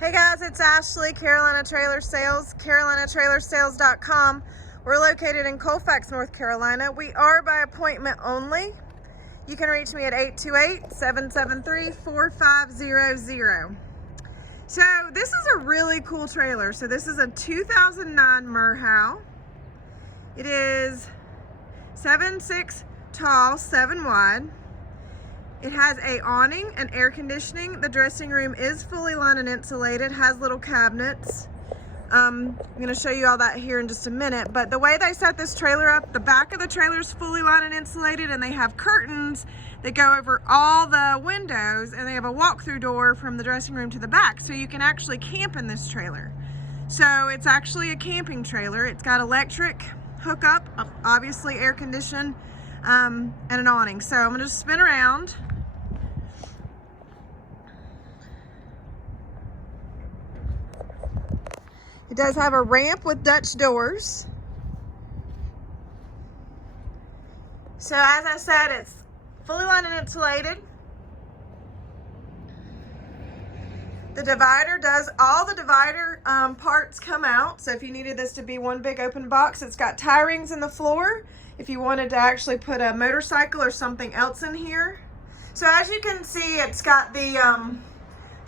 Hey guys, it's Ashley, Carolina Trailer Sales, carolinatrailersales.com. We're located in Colfax, North Carolina. We are by appointment only. You can reach me at 828-773-4500. So this is a really cool trailer. So this is a 2009 Merhow. It is 7'6" tall, 7 wide. It has a awning and air conditioning. The dressing room is fully lined and insulated, has little cabinets. I'm gonna show you all that here in just a minute, but the way they set this trailer up, the back of the trailer is fully lined and insulated, and they have curtains that go over all the windows, and they have a walk-through door from the dressing room to the back, so you can actually camp in this trailer. So it's actually a camping trailer. It's got electric hookup, obviously air conditioned, and an awning. So I'm gonna just spin around. It does have a ramp with Dutch doors. So as I said, it's fully lined and insulated. The divider does, all the divider parts come out. So if you needed this to be one big open box, it's got tie rings in the floor. If you wanted to actually put a motorcycle or something else in here. So as you can see, it's got the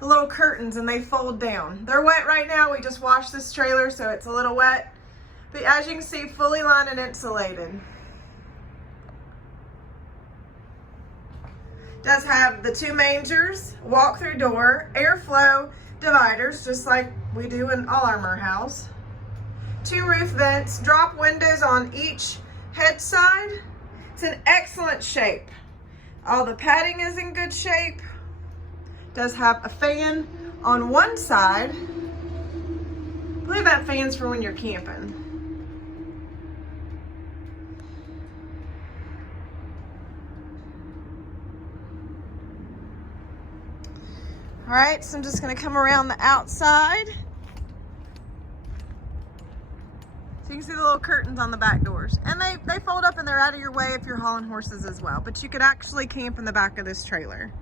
little curtains, and they fold down. They're wet right now. We just washed this trailer, so it's a little wet. But as you can see, fully lined and insulated. Does have the 2 mangers, walk-through door, airflow dividers, just like we do in all our Merhows. 2 roof vents, drop windows on each head side. It's in excellent shape. All the padding is in good shape. Does have a fan on one side. I believe that fan's for when you're camping. All right, so I'm just gonna come around the outside. So you can see the little curtains on the back doors. And they fold up and they're out of your way if you're hauling horses as well. But you could actually camp in the back of this trailer.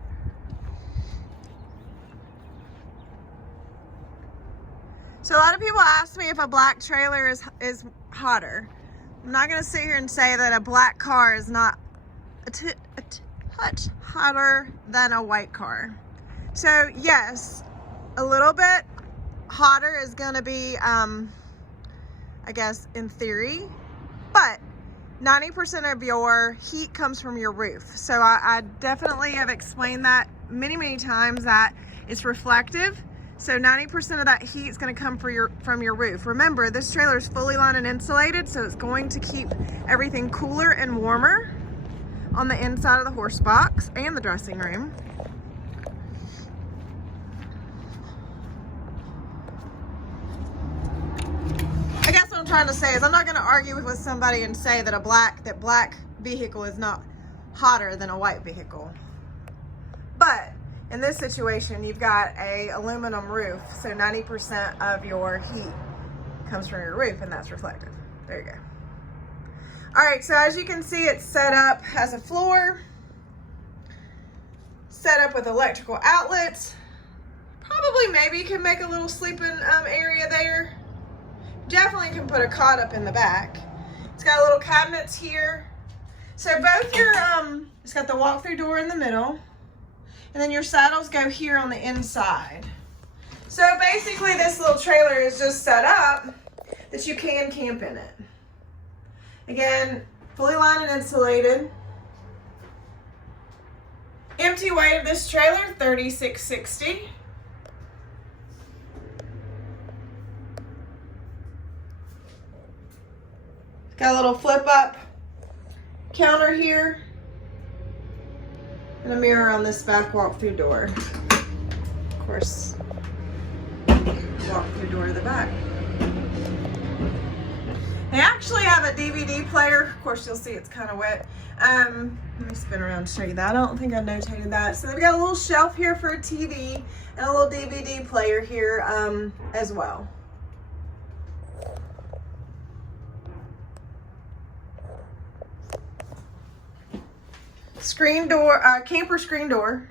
So a lot of people ask me if a black trailer is hotter. I'm not gonna sit here and say that a black car is not a touch hotter than a white car. So yes, a little bit hotter is gonna be, I guess in theory, but 90% of your heat comes from your roof. So I definitely have explained that many times, that it's reflective. So 90% of that heat is going to come from your roof. Remember, this trailer is fully lined and insulated, so it's going to keep everything cooler and warmer on the inside of the horse box and the dressing room. I guess what I'm trying to say is I'm not going to argue with somebody and say that black vehicle is not hotter than a white vehicle. But in this situation, you've got a aluminum roof, so 90% of your heat comes from your roof, and that's reflective. There you go. All right, so as you can see, it's set up as a floor, set up with electrical outlets. Probably maybe you can make a little sleeping area there. Definitely can put a cot up in the back. It's got little cabinets here. So both your, it's got the walk-through door in the middle, and then your saddles go here on the inside. So basically this little trailer is just set up that you can camp in it. Again, fully lined and insulated. Empty weight of this trailer, 3,660. Got a little flip up counter here, and a mirror on this back walk-through door. Of course, walk-through door to the back. They actually have a DVD player. Of course, you'll see it's kind of wet. Let me spin around and show you that. I don't think I notated that. So they've got a little shelf here for a TV and a little DVD player here as well. Screen door, camper screen door.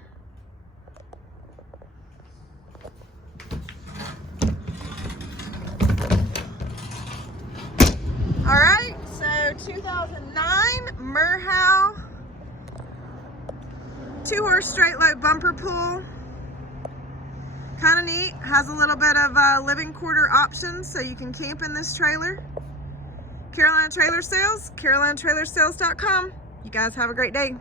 Merhow 2-horse straight load bumper pull. Kind of neat, has a little bit of living quarter options so you can camp in this trailer. Carolina Trailer Sales, carolinatrailersales.com. You guys have a great day.